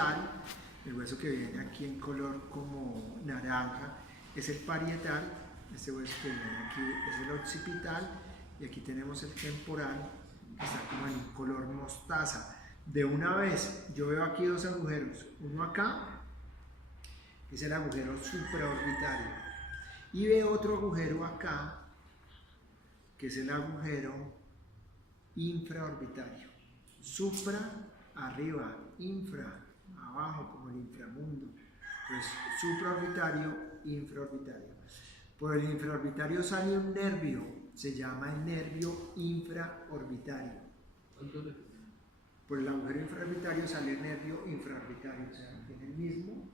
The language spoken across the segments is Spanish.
frontal, el hueso que viene aquí en color como naranja, es el parietal, este hueso que viene aquí es el occipital, y aquí tenemos el temporal, que está como en un color mostaza. De una vez, yo veo aquí dos agujeros, uno acá, que es el agujero supraorbitario, y veo otro agujero acá, que es el agujero infraorbitario. Supra, arriba, infra, abajo, como el inframundo. Entonces, supraorbitario, infraorbitario. Por el infraorbitario sale un nervio, se llama el nervio infraorbitario. Por el agujero infraorbitario sale el nervio infraorbitario, o sea, tiene el mismo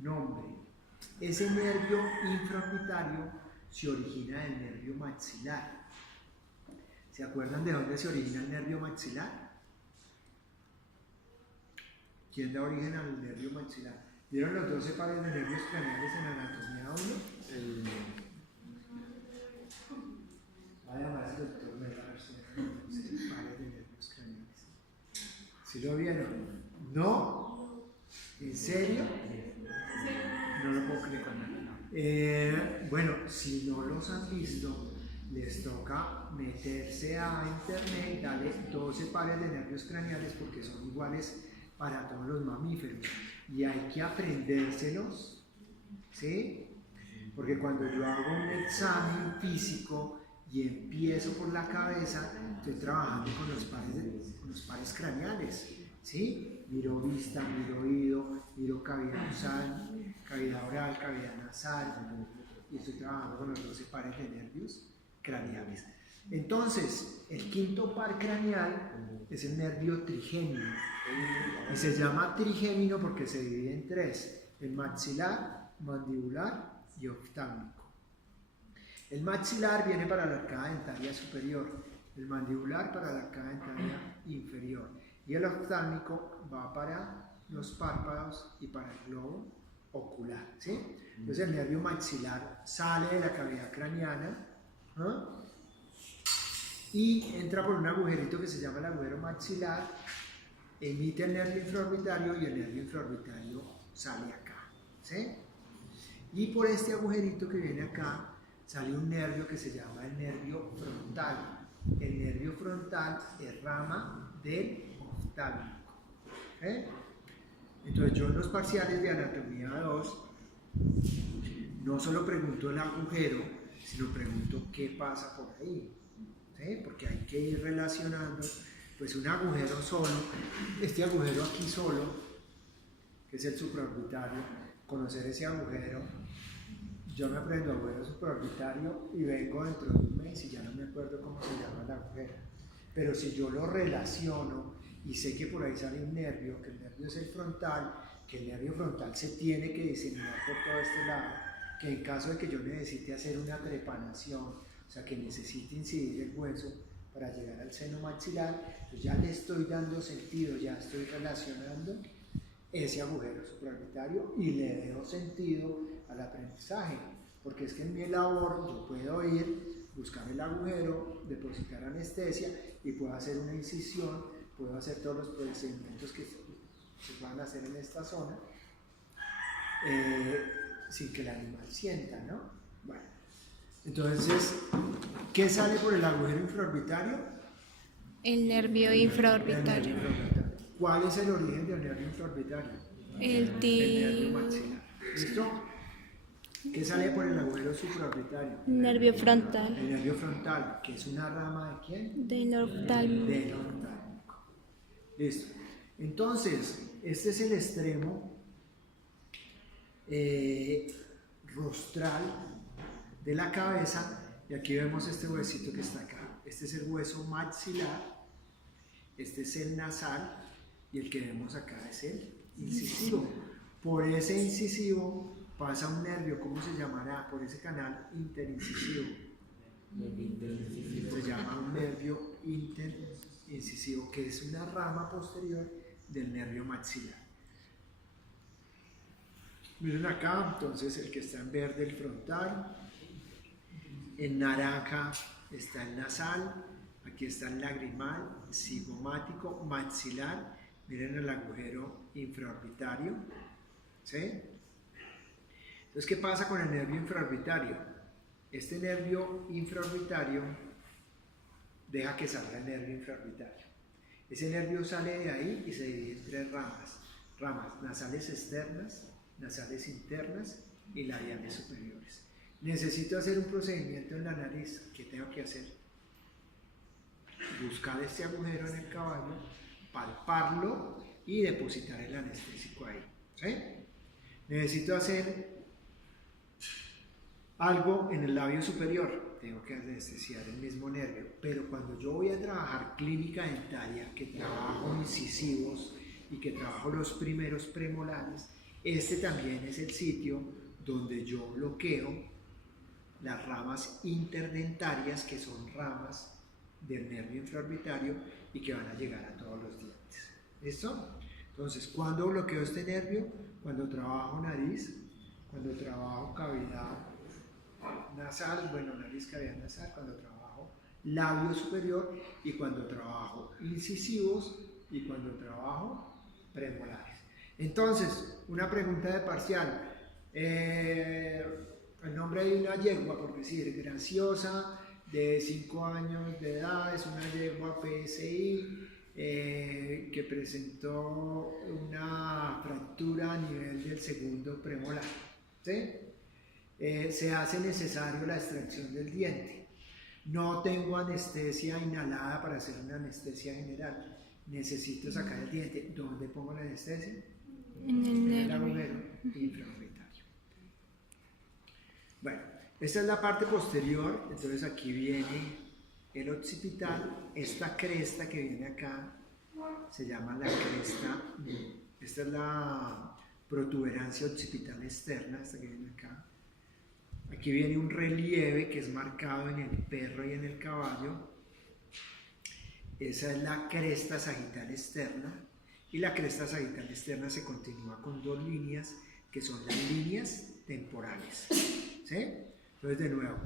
nombre. Ese nervio infraorbitario se origina del nervio maxilar. ¿Se acuerdan de dónde se origina el nervio maxilar? ¿Quién da origen al nervio maxilar? ¿Vieron los 12 pares de nervios craneales en anatomía 1? Vaya más el doctor Mera, a ver si me pares de nervios craneales. ¿Sí lo vieron? ¿No? ¿En serio? No lo puedo creer. Bueno, si no los han visto, les toca meterse a internet, darle 12 pares de nervios craneales porque son iguales para todos los mamíferos y hay que aprendérselos, ¿sí? Porque cuando yo hago un examen físico y empiezo por la cabeza, estoy trabajando con los pares craneales, ¿sí? Miro vista, miro oído, miro cavidad nasal, cavidad oral, cavidad nasal, y estoy trabajando con los 12 pares de nervios craneales. Entonces, el quinto par craneal es el nervio trigémino, y se llama trigémino porque se divide en tres: el maxilar, mandibular y oftálmico. El maxilar viene para la arcada dentaria superior, el mandibular para la arcada dentaria inferior, y el oftálmico va para los párpados y para el globo ocular, ¿sí? Entonces el nervio maxilar sale de la cavidad craneana, ¿no? Y entra por un agujerito que se llama el agujero maxilar, emite el nervio infraorbitario y el nervio infraorbitario sale acá, ¿sí? Y por este agujerito que viene acá sale un nervio que se llama el nervio frontal. El nervio frontal es rama del oftálmico, ¿eh? Entonces yo en los parciales de anatomía 2 no solo pregunto el agujero, sino pregunto qué pasa por ahí, ¿sí? Porque hay que ir relacionando pues un agujero solo, este agujero aquí solo, que es el supraorbitario, conocer ese agujero. Yo me aprendo agujero supraorbitario y vengo dentro de un mes y ya no me acuerdo cómo se llama el agujero. Pero si yo lo relaciono y sé que por ahí sale un nervio, que el nervio es el frontal, que el nervio frontal se tiene que diseminar por todo este lado, que en caso de que yo necesite hacer una trepanación, o sea que necesite incidir el hueso para llegar al seno maxilar, pues ya le estoy dando sentido, ya estoy relacionando ese agujero supraorbitario y le veo sentido al aprendizaje, porque es que en mi labor yo puedo ir, buscar el agujero, depositar anestesia y puedo hacer una incisión, puedo hacer todos los procedimientos que se van a hacer en esta zona sin que el animal sienta, ¿no? Bueno, entonces, ¿qué sale por el agujero infraorbitario? El nervio infraorbitario. ¿Cuál es el origen del nervio infraorbitario? El nervio maxilar. ¿Listo? ¿Qué sale por el agujero supraorbitario? nervio frontal. El nervio frontal, que es una rama ¿de quién? Del oftálmico. Del oftálmico. Listo. Entonces, este es el extremo rostral de la cabeza, y aquí vemos este huesito que está acá. Este es el hueso maxilar, este es el nasal, y el que vemos acá es el incisivo. Por ese incisivo pasa un nervio, ¿cómo se llamará? Por ese canal interincisivo. Se llama un nervio interincisivo, que es una rama posterior del nervio maxilar. Miren acá, entonces el que está en verde el frontal, en naranja está el nasal, aquí está el lagrimal, cigomático, maxilar Miren el agujero infraorbitario, ¿sí? Entonces, ¿qué pasa con el nervio infraorbitario? Este nervio infraorbitario deja que salga el nervio infraorbitario. Ese nervio sale de ahí y se divide en tres ramas. Ramas nasales externas, nasales internas y labiales superiores. Necesito hacer un procedimiento en la nariz. ¿Qué tengo que hacer? Buscar este agujero en el caballo, palparlo y depositar el anestésico ahí. ¿Sí? Necesito hacer algo en el labio superior, tengo que anestesiar el mismo nervio, pero cuando yo voy a trabajar clínica dentaria, que trabajo incisivos y que trabajo los primeros premolares, este también es el sitio donde yo bloqueo las ramas interdentarias, que son ramas del nervio infraorbitario y que van a llegar a todos los dientes. ¿Listo? Entonces, ¿cuándo bloqueo este nervio? Cuando trabajo nariz, cuando trabajo cavidad nasal, bueno, nariz, cavidad nasal, cuando trabajo labio superior y cuando trabajo incisivos y cuando trabajo premolares. Entonces, una pregunta de parcial. El nombre de una yegua, por decir, Graciosa, de 5 años de edad, es una yegua PSI que presentó una fractura a nivel del segundo premolar. ¿Sí? Se hace necesario la extracción del diente. No tengo anestesia inhalada para hacer una anestesia general. Necesito sacar el diente. ¿Dónde pongo la anestesia? En el agujero infraorbitario. Bueno, esta es la parte posterior. Entonces aquí viene el occipital. Esta cresta que viene acá se llama la cresta. Esta es la protuberancia occipital externa, esta que viene acá. Aquí viene un relieve que es marcado en el perro y en el caballo. Esa es la cresta sagital externa. Y la cresta sagital externa se continúa con dos líneas que son las líneas temporales. ¿Sí? Entonces, de nuevo,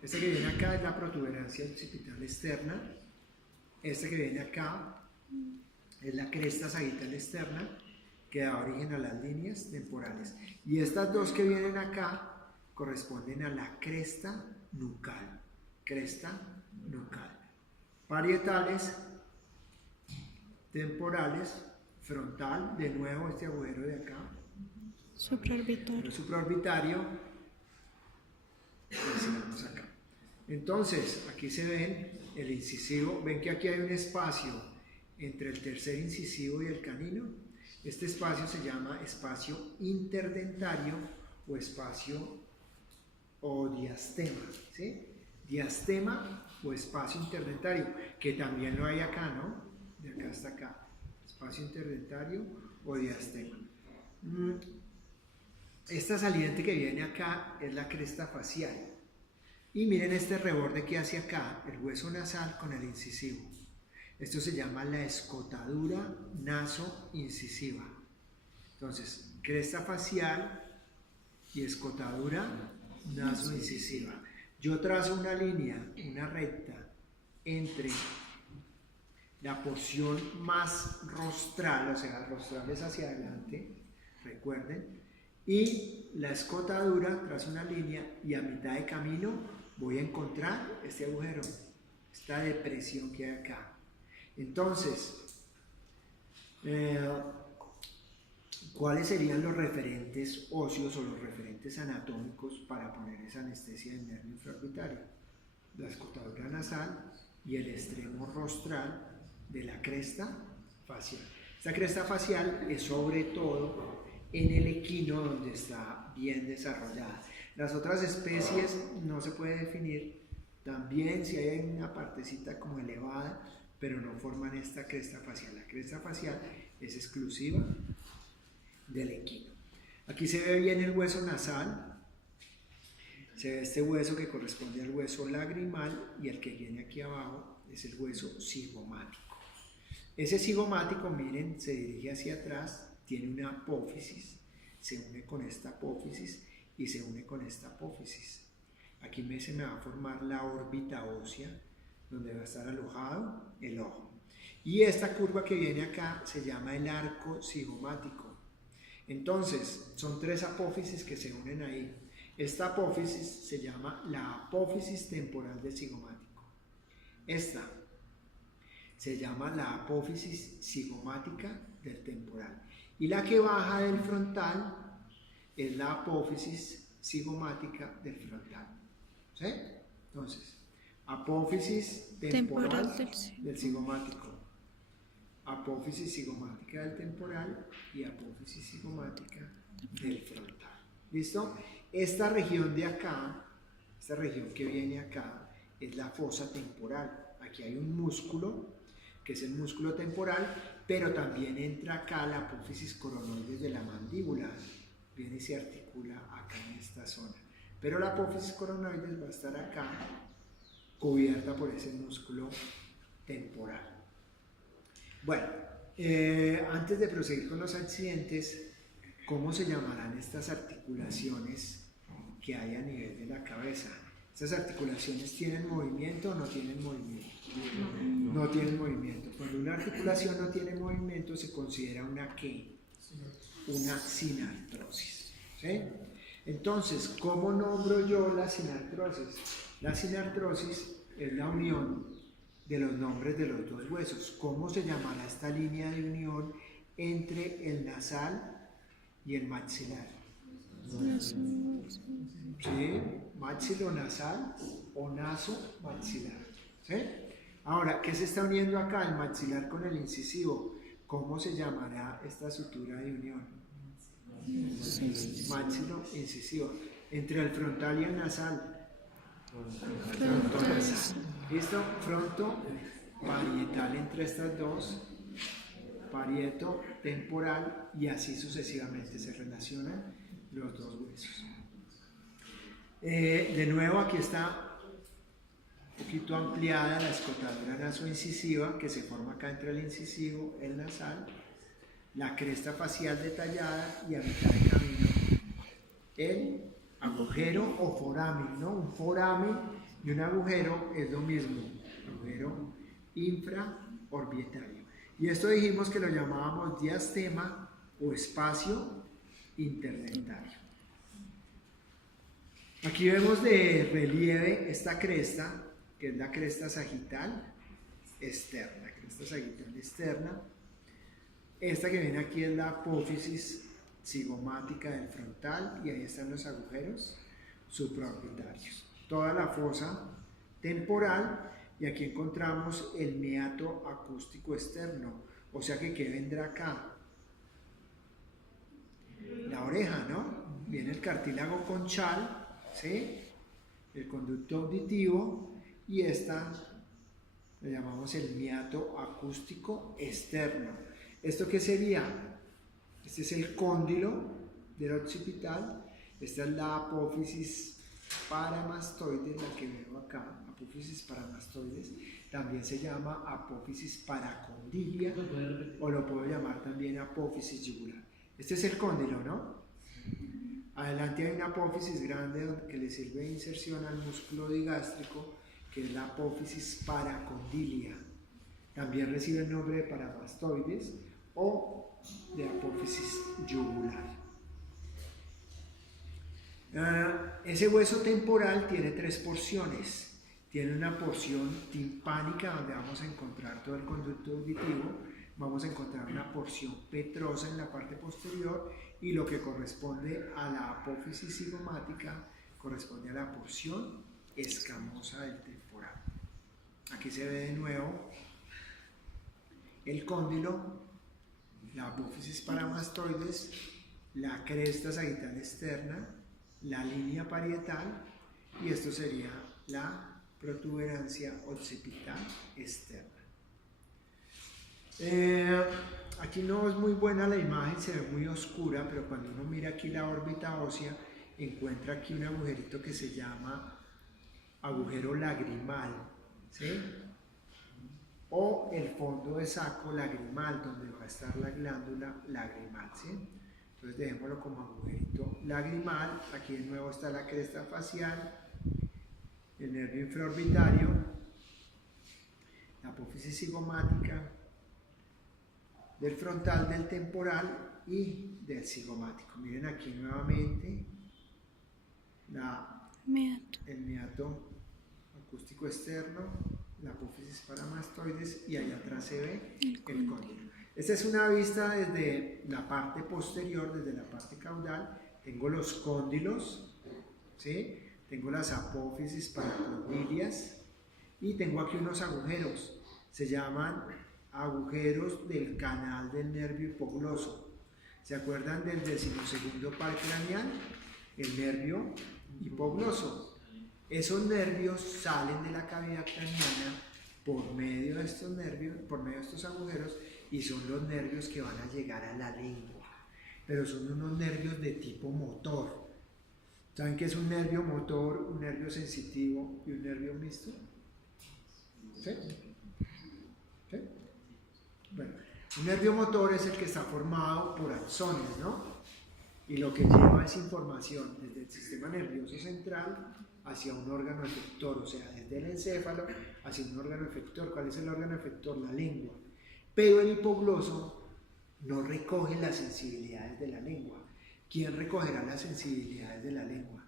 esta que viene acá es la protuberancia occipital externa. Esta que viene acá es la cresta sagital externa que da origen a las líneas temporales. Y estas dos que vienen acá corresponden a la cresta nucal. Cresta nucal. Parietales, temporales, frontal, de nuevo este agujero de acá. Supraorbitario. Supraorbitario. Acá. Entonces, aquí se ven el incisivo. Ven que aquí hay un espacio entre el tercer incisivo y el canino. Este espacio se llama espacio interdentario o espacio o diastema, ¿sí? Diastema o espacio interdentario, que también lo hay acá, ¿no? De acá hasta acá. Espacio interdentario o diastema. Esta saliente que viene acá es la cresta facial. Y miren este reborde que hace acá, el hueso nasal con el incisivo. Esto se llama la escotadura naso-incisiva. Entonces, cresta facial y escotadura naso-incisiva. Yo trazo una línea, una recta, entre la porción más rostral, o sea, rostral es hacia adelante, recuerden, y la escotadura, trazo una línea y a mitad de camino voy a encontrar este agujero, esta depresión que hay acá. Entonces, ¿cuáles serían los referentes óseos o los referentes anatómicos para poner esa anestesia del nervio infraorbitario? La escotadura nasal y el extremo rostral de la cresta facial. Esta cresta facial es sobre todo en el equino donde está bien desarrollada. Las otras especies no se puede definir, también si hay una partecita como elevada, pero no forman esta cresta facial. La cresta facial es exclusiva del equino. Aquí se ve bien el hueso nasal, se ve este hueso que corresponde al hueso lagrimal y el que viene aquí abajo es el hueso cigomático. Ese cigomático, miren, se dirige hacia atrás, tiene una apófisis, se une con esta apófisis y se une con esta apófisis. Aquí se me va a formar la órbita ósea donde va a estar alojado el ojo. Y esta curva que viene acá se llama el arco cigomático. Entonces, son 3 apófisis que se unen ahí. Esta apófisis se llama la apófisis temporal del cigomático. Esta se llama la apófisis cigomática del temporal. Y la que baja del frontal es la apófisis cigomática del frontal. ¿Sí? Entonces, apófisis temporal del cigomático, apófisis cigomática del temporal y apófisis cigomática del frontal. ¿Listo? Esta región de acá, esta región que viene acá, es la fosa temporal. Aquí hay un músculo, que es el músculo temporal, pero también entra acá la apófisis coronoides de la mandíbula. Viene y se articula acá en esta zona. Pero la apófisis coronoides va a estar acá, cubierta por ese músculo temporal. Bueno, antes de proseguir con los accidentes, ¿cómo se llamarán estas articulaciones que hay a nivel de la cabeza? ¿Estas articulaciones tienen movimiento o no tienen movimiento? No tienen movimiento. Cuando una articulación no tiene movimiento se considera una ¿qué? Una sinartrosis. ¿Sí? Entonces, ¿cómo nombro yo la sinartrosis? La sinartrosis es la unión de los nombres de los dos huesos. ¿Cómo se llamará esta línea de unión entre el nasal y el maxilar? ¿Sí? Maxilonasal o naso-maxilar. ¿Sí? Ahora, ¿qué se está uniendo acá? El maxilar con el incisivo. ¿Cómo se llamará esta sutura de unión? Maxilo-incisivo. Entre el frontal y el nasal. Frontonasal. ¿Listo? Fronto, parietal entre estas dos, parieto, temporal, y así sucesivamente se relacionan los dos huesos. De nuevo, aquí está un poquito ampliada la escotadura nasoincisiva que se forma acá entre el incisivo, el nasal, la cresta facial detallada y a mitad de camino el agujero o foramen, ¿no? Un foramen y un agujero es lo mismo, agujero infraorbitario. Y esto dijimos que lo llamábamos diastema o espacio interdentario. Aquí vemos de relieve esta cresta, que es la cresta sagital externa, Esta que viene aquí es la apófisis cigomática del frontal y ahí están los agujeros supraorbitarios. Toda la fosa temporal y aquí encontramos el meato acústico externo, o sea que ¿qué vendrá acá? La oreja, ¿no? Viene el cartílago conchal, ¿sí? El conducto auditivo y esta le llamamos el meato acústico externo. ¿Esto qué sería? Este es el cóndilo del occipital, esta es la apófisis paramastoides, la que veo acá, apófisis paramastoides, también se llama apófisis paracondilia o lo puedo llamar también apófisis yugular. Este es el cóndilo, ¿no? Adelante hay una apófisis grande que le sirve de inserción al músculo digástrico, que es la apófisis paracondilia. También recibe el nombre de paramastoides o de apófisis yugular. Ese hueso temporal tiene 3 porciones. Tiene una porción timpánica donde vamos a encontrar todo el conducto auditivo, vamos a encontrar una porción petrosa en la parte posterior y lo que corresponde a la apófisis cigomática corresponde a la porción escamosa del temporal. Aquí se ve de nuevo el cóndilo, la apófisis paramastoides, la cresta sagital externa, la línea parietal y esto sería la protuberancia occipital externa. Aquí no es muy buena la imagen, se ve muy oscura, pero cuando uno mira aquí la órbita ósea encuentra aquí un agujerito que se llama agujero lagrimal, ¿sí? O el fondo de saco lagrimal, donde va a estar la glándula lagrimal, ¿sí? Entonces dejémoslo como agujerito lagrimal. Aquí de nuevo está la cresta facial, el nervio infraorbitario, la apófisis cigomática, del frontal, del temporal y del cigomático. Miren aquí nuevamente Meato. el meato acústico externo, la apófisis paramastoides y allá atrás se ve el cóndilo. Esta es una vista desde la parte posterior, desde la parte caudal. Tengo los cóndilos, ¿sí? Tengo las apófisis paracondilias y tengo aquí unos agujeros. Se llaman agujeros del canal del nervio hipogloso. ¿Se acuerdan del 12º par craneal? El nervio hipogloso. Esos nervios salen de la cavidad craneana por medio de estos nervios, por medio de estos agujeros, y son los nervios que van a llegar a la lengua. Pero son unos nervios de tipo motor. ¿Saben qué es un nervio motor, un nervio sensitivo y un nervio mixto? ¿Sí? ¿Sí? Bueno, un nervio motor es el que está formado por axones, ¿no? Y lo que lleva es información desde el sistema nervioso central hacia un órgano efector, o sea, desde el encéfalo hacia un órgano efector. ¿Cuál es el órgano efector? La lengua. Pero el hipogloso no recoge las sensibilidades de la lengua. ¿Quién recogerá las sensibilidades de la lengua?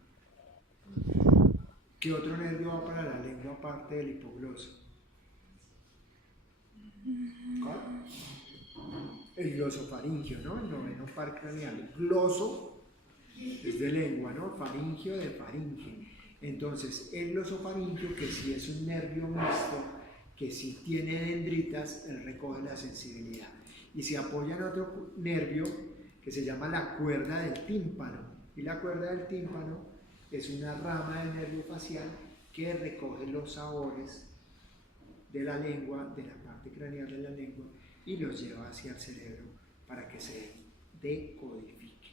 ¿Qué otro nervio va para la lengua aparte del hipogloso? ¿Cuál? El glosofaringio, ¿no? El 9º par craneal. Gloso es de lengua, ¿no? Faringio de faringe. Entonces, el glosofaringio, que sí es un nervio mixto, que sí tiene dendritas, él recoge la sensibilidad. Y se apoya en otro nervio que se llama la cuerda del tímpano. Y la cuerda del tímpano es una rama del nervio facial que recoge los sabores de la lengua, de la parte craneal de la lengua, y los lleva hacia el cerebro para que se decodifique.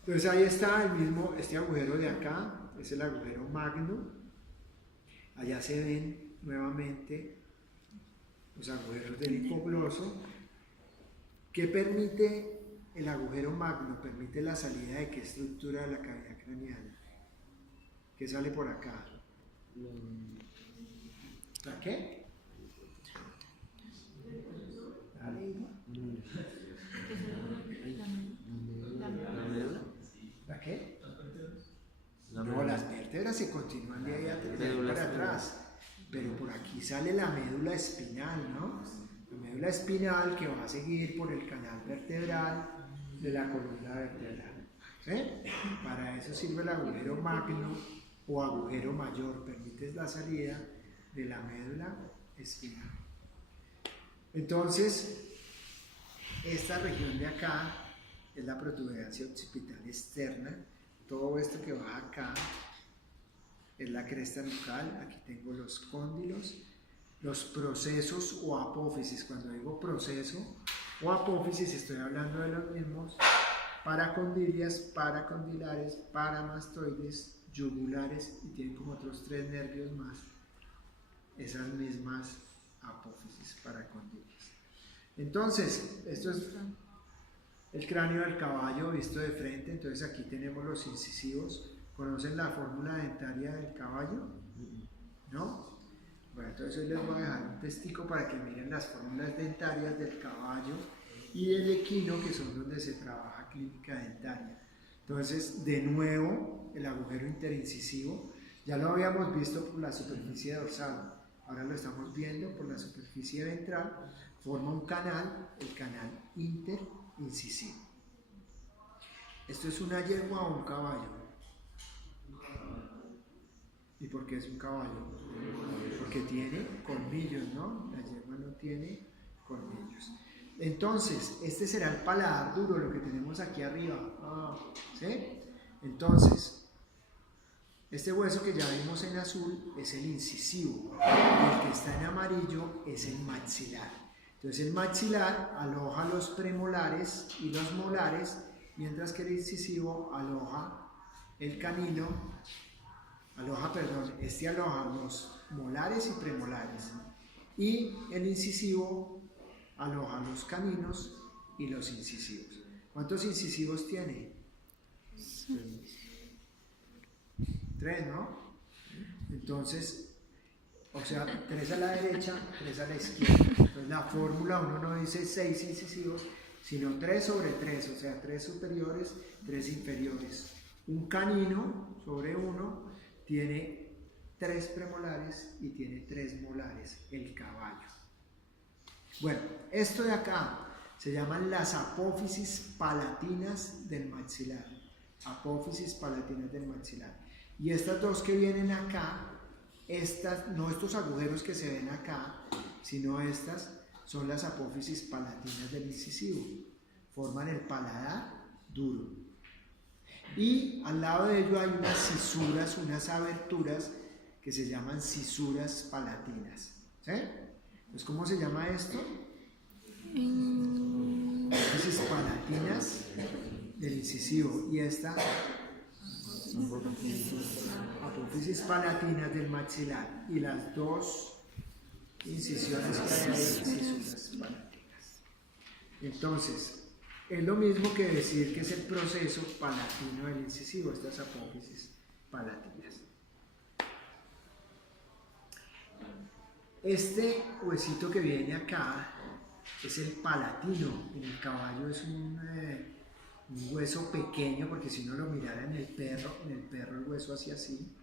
Entonces ahí está el mismo, este agujero de acá, es el agujero magno. Allá se ven nuevamente los agujeros del hipogloso. ¿Qué permite el agujero magno? Permite la salida de qué estructura de la cavidad craneal. ¿Qué sale por acá? ¿La qué? ¿La lengua? ¿La qué? No, las vértebras se continúan de ahí para atrás, pero por aquí sale la médula espinal, ¿no? La médula espinal que va a seguir por el canal vertebral de la columna vertebral. ¿Sí? Para eso sirve el agujero magno o agujero mayor, permite la salida de la médula espinal. Entonces, esta región de acá es la protuberancia occipital externa. Todo esto que va acá es la cresta nucal. Aquí tengo los cóndilos, los procesos o apófisis. Cuando digo proceso o apófisis estoy hablando de los mismos: paracondilias, paracondilares, paramastoides, yugulares, y tienen como otros 3 nervios más esas mismas apófisis paracondilias. Entonces, esto es el cráneo del caballo visto de frente. Entonces aquí tenemos los incisivos. ¿Conocen la fórmula dentaria del caballo? ¿No? Bueno, entonces hoy les voy a dejar un testigo para que miren las fórmulas dentarias del caballo y del equino, que son donde se trabaja clínica dentaria. Entonces, de nuevo, el agujero interincisivo, ya lo habíamos visto por la superficie dorsal, ahora lo estamos viendo por la superficie ventral, forma un canal, el canal interincisivo. ¿Esto es una yegua o un caballo? ¿Y por qué es un caballo? Porque tiene colmillos, ¿no? La yegua no tiene colmillos. Entonces, este será el paladar duro, lo que tenemos aquí arriba. ¿Sí? Entonces, este hueso que ya vimos en azul es el incisivo, y el que está en amarillo es el maxilar. Entonces, el maxilar aloja los premolares y los molares, mientras que el incisivo aloja el canino, aloja los molares y premolares, y el incisivo aloja los caninos y los incisivos. ¿Cuántos incisivos tiene? 3, ¿no? Entonces, O sea, 3 a la derecha, 3 a la izquierda. Entonces la fórmula uno no dice 6 incisivos, sino 3 sobre 3, o sea, 3 superiores, 3 inferiores. Un canino sobre 1 tiene 3 premolares y tiene 3 molares, el caballo. Bueno, esto de acá se llaman las apófisis palatinas del maxilar. Apófisis palatinas del maxilar. Y estas dos que vienen acá, no estos agujeros que se ven acá, sino estas son las apófisis palatinas del incisivo. Forman el paladar duro. Y al lado de ello hay unas cisuras, unas aberturas que se llaman cisuras palatinas. ¿Sí? Entonces, ¿cómo se llama esto? Apófisis palatinas del incisivo. Y esta apófisis palatinas del maxilar. Y las dos incisiones que hay ahí, cisuras palatinas. Entonces, es lo mismo que decir que es el proceso palatino del incisivo, estas apófisis palatinas. Este huesito que viene acá es el palatino. En el caballo es un hueso pequeño, porque si uno lo mirara en el perro el hueso hace así,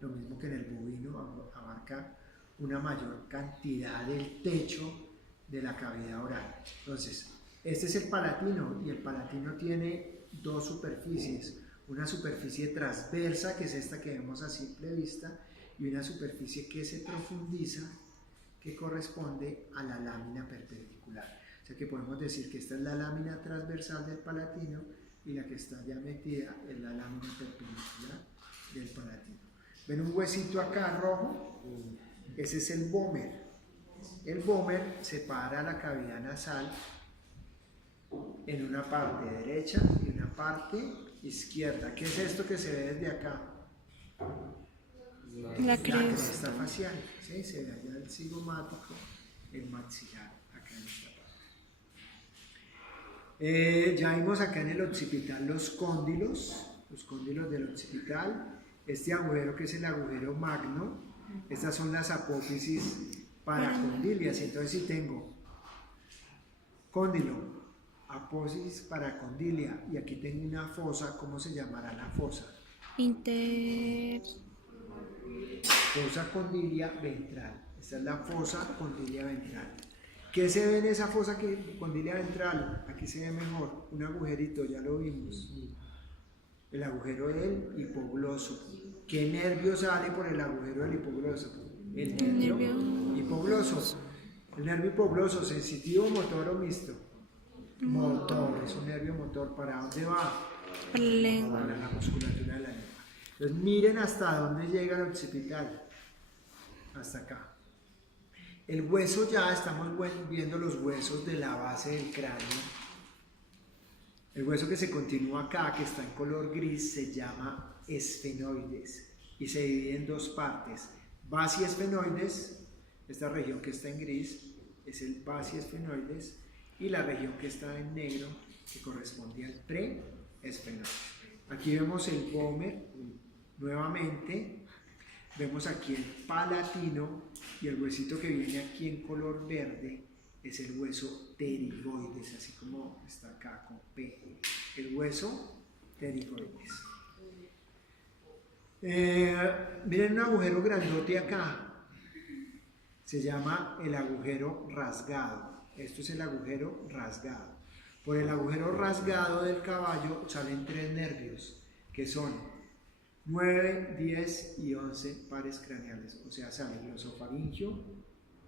lo mismo que en el bovino, abarca una mayor cantidad del techo de la cavidad oral. Entonces, este es el palatino, y el palatino tiene dos superficies, una superficie transversa, que es esta que vemos a simple vista, y una superficie que se profundiza, que corresponde a la lámina perpendicular. O sea que podemos decir que esta es la lámina transversal del palatino, y la que está ya metida es la lámina perpendicular del palatino. ¿Ven un huesito acá rojo? Ese es el vómer. El vómer separa la cavidad nasal en una parte derecha y una parte izquierda. ¿Qué es esto que se ve desde acá? La cresta facial. ¿Sí? Se ve allá el cigomático, el maxilar, acá en esta parte. Ya vimos acá en el occipital los cóndilos del occipital. Este agujero que es el agujero magno, estas son las apófisis paracondilias. Entonces, si tengo cóndilo, apófisis paracondilia, y aquí tengo una fosa, ¿cómo se llamará la fosa? Fosa condilia ventral. Esta es la fosa condilia ventral. ¿Qué se ve en esa fosa condilia ventral? Aquí se ve mejor, un agujerito, ya lo vimos. El agujero del hipogloso. ¿Qué nervio sale por el agujero del hipogloso? El nervio hipogloso. El nervio hipogloso, sensitivo, motor o mixto. Motor, es un nervio motor. ¿Para dónde va? Para la lengua. Para la musculatura de la lengua. Entonces miren hasta dónde llega el occipital. Hasta acá. El hueso, ya estamos viendo los huesos de la base del cráneo. El hueso que se continúa acá, que está en color gris, se llama esfenoides y se divide en dos partes. Basiesfenoides, esta región que está en gris es el basiesfenoides, y la región que está en negro, que corresponde al preesfenoides. Aquí vemos el vómer nuevamente, vemos aquí el palatino, y el huesito que viene aquí en color verde es el hueso pterigoides, así como está acá con P, el hueso pterigoides. Miren un agujero grandote acá, se llama el agujero rasgado. Esto es el agujero rasgado. Por el agujero rasgado del caballo salen 3 nervios, que son 9, 10 y 11 pares craneales. O sea, sale glosofaringio,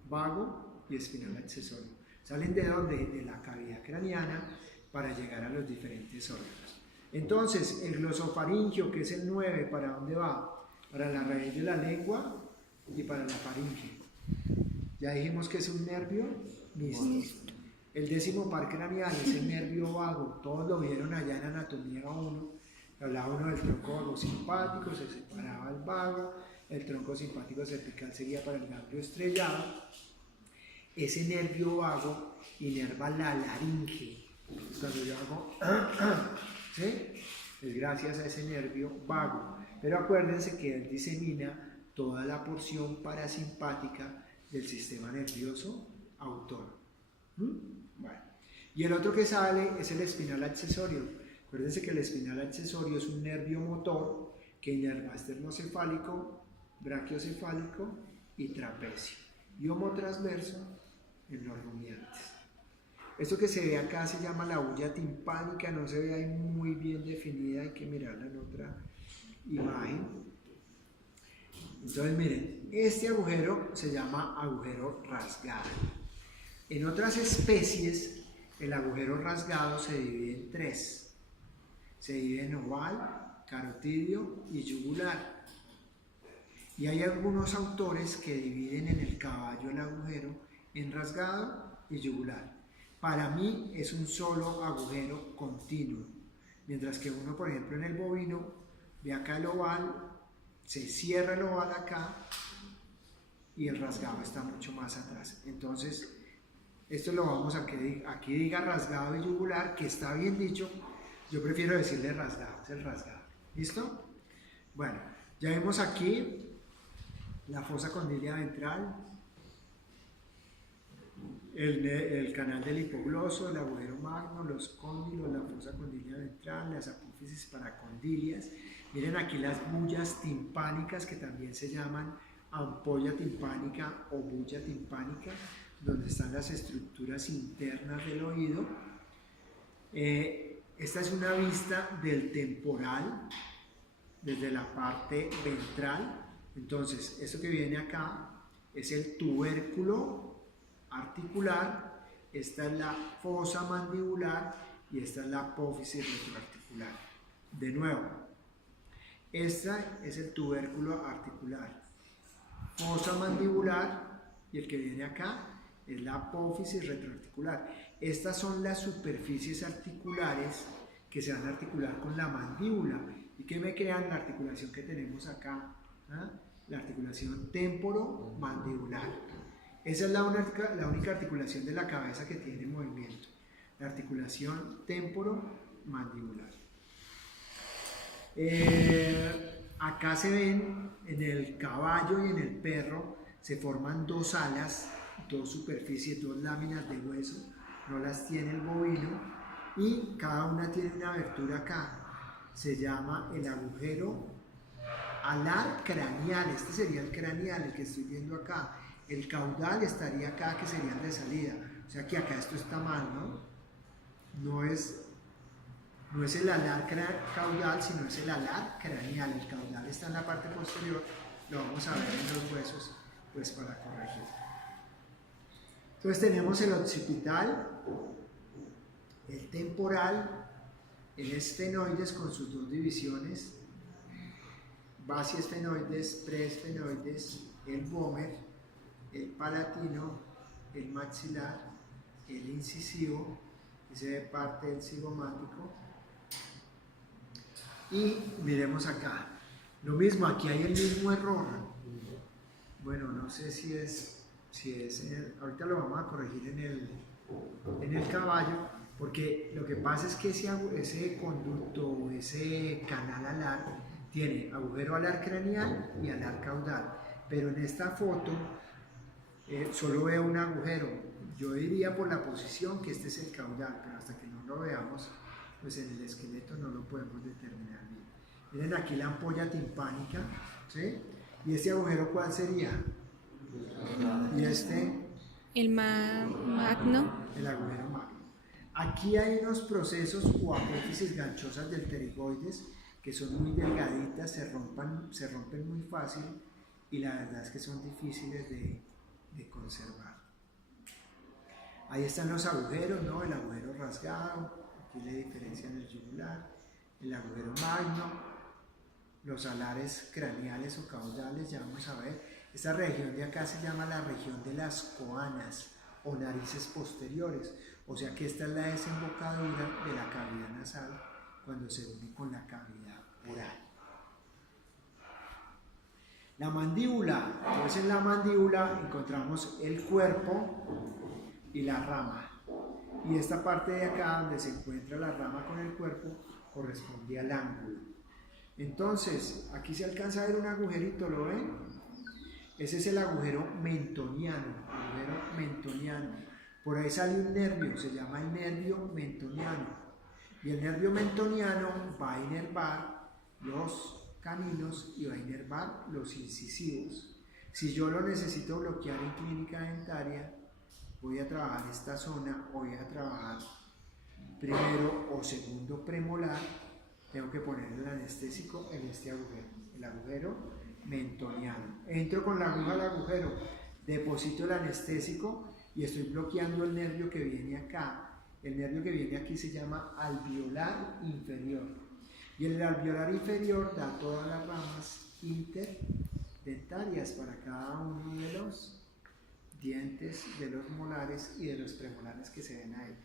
vago y espinal accesorio. ¿Salen de dónde? De la cavidad craneana, para llegar a los diferentes órganos. Entonces, el glosofaringio, que es el 9, ¿para dónde va? Para la raíz de la lengua y para la faringe. Ya dijimos que es un nervio mixto. El 10º par craneal es el nervio vago. Todos lo vieron allá en anatomía 1. Hablaba uno del tronco vago simpático, se separaba el vago, el tronco simpático cervical seguía para el ganglio estrellado. Ese nervio vago inerva la laringe. Cuando yo hago, ¿sí? Es gracias a ese nervio vago. Pero acuérdense que él disemina toda la porción parasimpática del sistema nervioso autónomo. Bueno. Y el otro que sale es el espinal accesorio. Acuérdense que el espinal accesorio es un nervio motor que inerva esternocefálico, brachiocefálico y trapecio, y homotransverso en los rumiantes. Esto que se ve acá se llama la bulla timpánica, no se ve ahí muy bien definida, hay que mirarla en otra imagen. Entonces miren, este agujero se llama agujero rasgado. En otras especies el agujero rasgado se divide en tres. Se divide en oval, carotidio y yugular. Y hay algunos autores que dividen en el caballo el agujero en rasgado y yugular. Para mí es un solo agujero continuo, mientras que uno, por ejemplo, en el bovino, ve acá el oval, se cierra el oval acá y el rasgado está mucho más atrás. Entonces, esto lo vamos a que aquí diga rasgado y yugular, que está bien dicho, yo prefiero decirle rasgado, es el rasgado. ¿Listo? Bueno, ya vemos aquí la fosa condilia ventral, el canal del hipogloso, el agujero magno, los cóndilos, la fosa condilia ventral, las apófisis paracondilias. Miren aquí las bullas timpánicas, que también se llaman ampolla timpánica o bulla timpánica, donde están las estructuras internas del oído. Esta es una vista del temporal, desde la parte ventral. Entonces, esto que viene acá es el tubérculo articular, esta es la fosa mandibular y esta es la apófisis retroarticular. De nuevo, esta es el tubérculo articular, fosa mandibular, y el que viene acá es la apófisis retroarticular. Estas son las superficies articulares que se van a articular con la mandíbula y que me crean la articulación que tenemos acá, la articulación temporomandibular. Esa es la única articulación de la cabeza que tiene movimiento, la articulación temporomandibular. Acá se ven en el caballo y en el perro, se forman dos alas, dos superficies, dos láminas de hueso, no las tiene el bovino, y cada una tiene una abertura acá, se llama el agujero alar craneal. Este sería el craneal, el que estoy viendo acá. El caudal estaría acá, que sería el de salida. O sea que acá esto está mal, ¿no? No es el alar caudal, sino es el alar craneal. El caudal está en la parte posterior, lo vamos a ver en los huesos, pues para corregir. Entonces tenemos el occipital, el temporal, el esfenoides con sus dos divisiones, basiesfenoides, preesfenoides, el vómer, el palatino, el maxilar, el incisivo, que se ve parte del cigomático. Y miremos acá, lo mismo, aquí hay el mismo error. Bueno, no sé si es ahorita lo vamos a corregir en el caballo, porque lo que pasa es que ese conducto, ese canal alar, tiene agujero alar craneal y alar caudal, pero en esta foto solo veo un agujero. Yo diría por la posición que este es el caudal, pero hasta que no lo veamos, pues en el esqueleto no lo podemos determinar bien. Miren aquí la ampolla timpánica, ¿sí? ¿Y este agujero cuál sería? Y este, el magno. el agujero magno. Aquí hay unos procesos o apófisis ganchosas del pterigoides que son muy delgaditas, se rompen muy fácil, y la verdad es que son difíciles de conservar. Ahí están los agujeros, ¿no? El agujero rasgado, aquí le diferencian el yugular, el agujero magno, los alares craneales o caudales, ya vamos a ver. Esta región de acá se llama la región de las coanas o narices posteriores, o sea que esta es la desembocadura de la cavidad nasal cuando se une con la cavidad oral. La mandíbula, entonces en la mandíbula encontramos el cuerpo y la rama, y esta parte de acá donde se encuentra la rama con el cuerpo corresponde al ángulo. Entonces, aquí se alcanza a ver un agujerito, ¿lo ven? Ese es el agujero mentoniano, Por ahí sale un nervio, se llama el nervio mentoniano. Y el nervio mentoniano va a inervar los caninos y va a inervar los incisivos. Si yo lo necesito bloquear en clínica dentaria, voy a trabajar esta zona, voy a trabajar primero o segundo premolar, tengo que poner el anestésico en este agujero, el agujero mentoniano. Entro con la aguja al agujero, deposito el anestésico y estoy bloqueando el nervio que viene acá. El nervio que viene aquí se llama alveolar inferior. Y el alveolar inferior da todas las ramas interdentarias para cada uno de los dientes, de los molares y de los premolares que se ven ahí.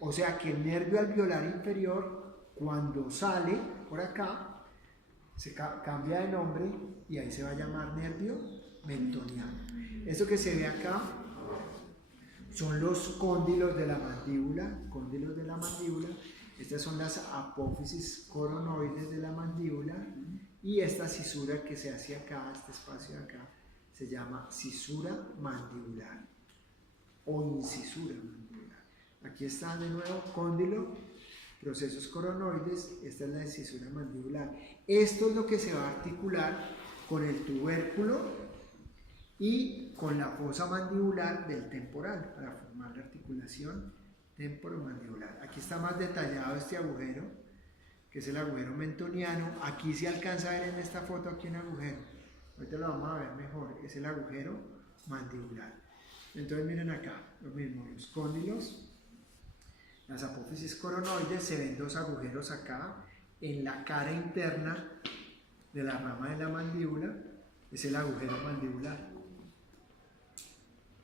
O sea que el nervio alveolar inferior, cuando sale por acá, se cambia de nombre y ahí se va a llamar nervio mentoniano. Esto que se ve acá son los cóndilos de la mandíbula, Estas son las apófisis coronoides de la mandíbula y esta cisura que se hace acá, este espacio de acá, se llama cisura mandibular o incisura mandibular. Aquí está de nuevo cóndilo, procesos coronoides, esta es la incisura mandibular. Esto es lo que se va a articular con el tubérculo y con la fosa mandibular del temporal para formar la articulación temporomandibular. Aquí está más detallado este agujero, que es el agujero mentoniano. Aquí se alcanza a ver en esta foto aquí un agujero. Ahorita lo vamos a ver mejor. Es el agujero mandibular. Entonces miren acá, lo mismo, los cóndilos, las apófisis coronoides, se ven dos agujeros acá en la cara interna de la rama de la mandíbula, es el agujero mandibular.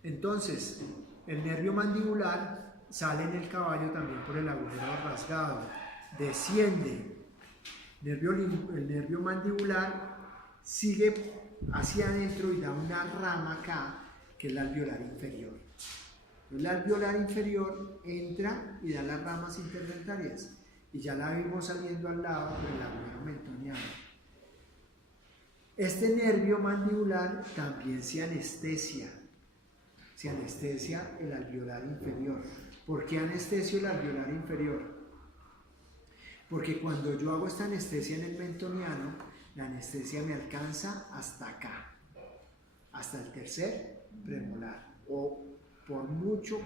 Entonces, el nervio mandibular sale en el caballo también por el agujero rasgado, desciende. El nervio mandibular sigue hacia adentro y da una rama acá, que es la alveolar inferior. Entonces, la alveolar inferior entra y da las ramas interdentarias, y ya la vimos saliendo al lado del agujero mentoniano. Este nervio mandibular también se anestesia el alveolar inferior. ¿Por qué anestesio el alveolar inferior? Porque cuando yo hago esta anestesia en el mentoniano, la anestesia me alcanza hasta acá, hasta el tercer premolar, o por mucho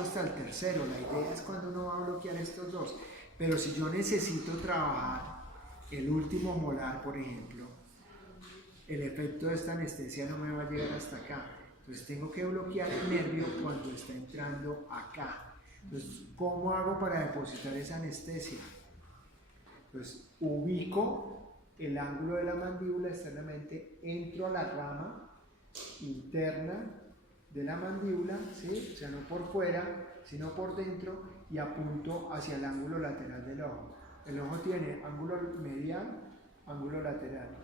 hasta el tercero. La idea es cuando uno va a bloquear estos dos. Pero si yo necesito trabajar el último molar, por ejemplo, el efecto de esta anestesia no me va a llegar hasta acá. Entonces tengo que bloquear el nervio cuando está entrando acá. Entonces, ¿cómo hago para depositar esa anestesia? Pues ubico el ángulo de la mandíbula externamente, entro a la rama interna de la mandíbula, ¿sí? O sea, no por fuera, sino por dentro, y apunto hacia el ángulo lateral del ojo. El ojo tiene ángulo medial, ángulo lateral.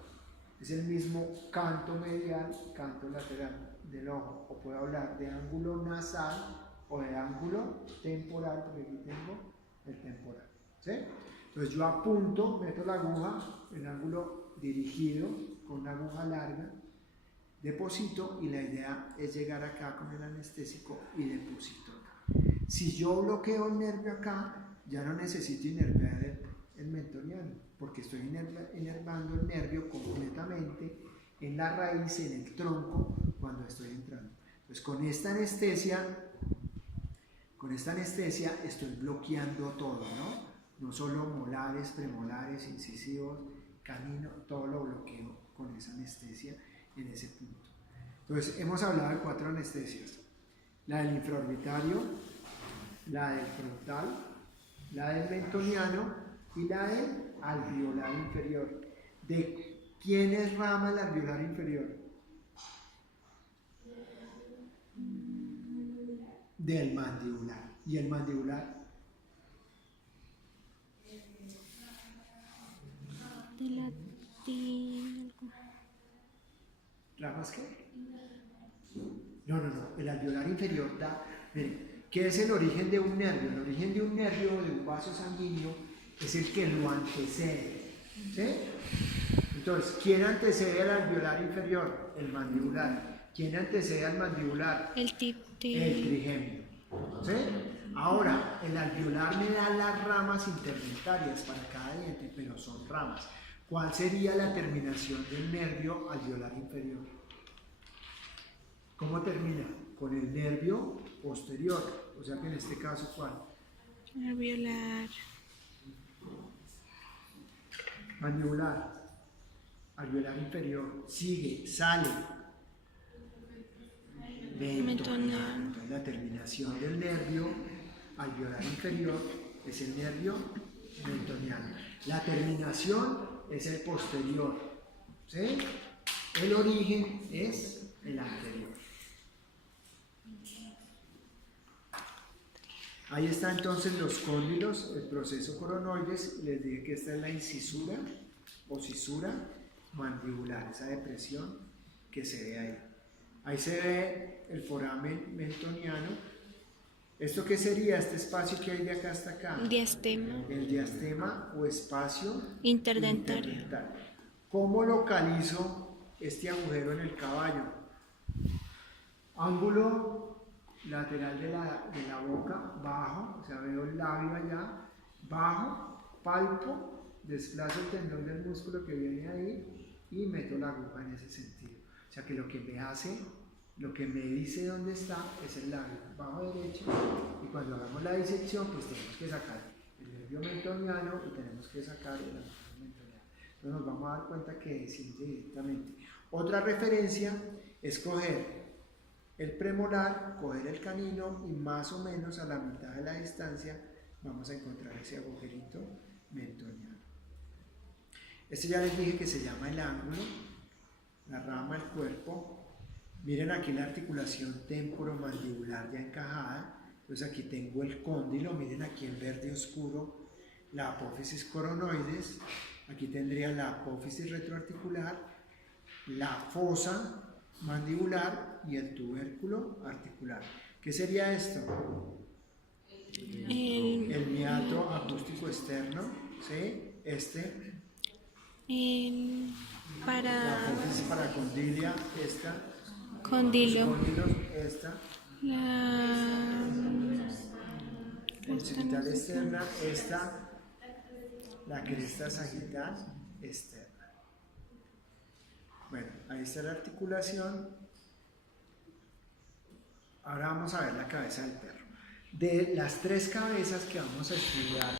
Es el mismo canto medial, canto lateral del ojo. O puedo hablar de ángulo nasal o de ángulo temporal, porque aquí tengo el temporal, ¿sí? Entonces yo apunto, meto la aguja en ángulo dirigido con una aguja larga, deposito, y la idea es llegar acá con el anestésico y deposito acá. Si yo bloqueo el nervio acá, ya no necesito inervar el mentoniano, porque estoy inervando el nervio completamente en la raíz, en el tronco, cuando estoy entrando. Entonces con esta anestesia estoy bloqueando todo, ¿no? No solo molares, premolares, incisivos, canino, todo lo bloqueo con esa anestesia en ese punto. Entonces hemos hablado de 4 anestesias: la del infraorbitario, la del frontal, la del mentoniano y la del alveolar inferior. ¿De quién es rama el alveolar inferior? Del mandibular. ¿Y el mandibular? De latín. ¿Ramas qué? No. El alveolar inferior da. Miren, ¿qué es el origen de un nervio? El origen de un nervio, de un vaso sanguíneo, es el que lo antecede. ¿Sí? Entonces, ¿quién antecede al alveolar inferior? El mandibular. ¿Quién antecede al mandibular? El El trigémino. ¿Sí? Ahora, el alveolar me da las ramas interdentarias para cada diente, pero son ramas. ¿Cuál sería la terminación del nervio alveolar inferior? ¿Cómo termina? Con el nervio posterior. O sea que en este caso, ¿cuál? alveolar. Mandibular. Alveolar inferior. Sigue, sale. Mentoniano. Entonces, la terminación del nervio alveolar inferior es el nervio mentoniano. La terminación es el posterior. ¿Sí? El origen es el anterior. Ahí está entonces los cóndilos, el proceso coronoides. Les dije que esta es la incisura o cisura mandibular, esa depresión que se ve ahí. Ahí se ve el foramen mentoniano. ¿Esto qué sería? Este espacio que hay de acá hasta acá. Diastema. El diastema o espacio Interdentario. ¿Cómo localizo este agujero en el caballo? Ángulo lateral de la boca, bajo, o sea, veo el labio allá, bajo, palpo, desplazo el tendón del músculo que viene ahí y meto la aguja en ese sentido. O sea que lo que me hace, lo que me dice dónde está es el labio, bajo derecho, y cuando hagamos la disección, pues tenemos que sacar el nervio mentoniano y tenemos que sacar el agujero mentoniano. Entonces nos vamos a dar cuenta que desciende directamente. Otra referencia es coger el premolar, coger el canino y más o menos a la mitad de la distancia vamos a encontrar ese agujerito mentoniano. Este ya les dije que se llama el ángulo, la rama del cuerpo. Miren aquí la articulación temporomandibular ya encajada. Entonces aquí tengo el cóndilo, miren aquí en verde oscuro la apófisis coronoides. Aquí tendría la apófisis retroarticular, la fosa mandibular y el tubérculo articular. ¿Qué sería esto? El miato acústico externo, ¿sí? La apófisis paracondilia, esta. Condilo. Los cóndilos, esta. La Occipital externa, esta. La cresta sagital externa. Bueno, ahí está la articulación. Ahora vamos a ver la cabeza del perro. De las tres cabezas que vamos a estudiar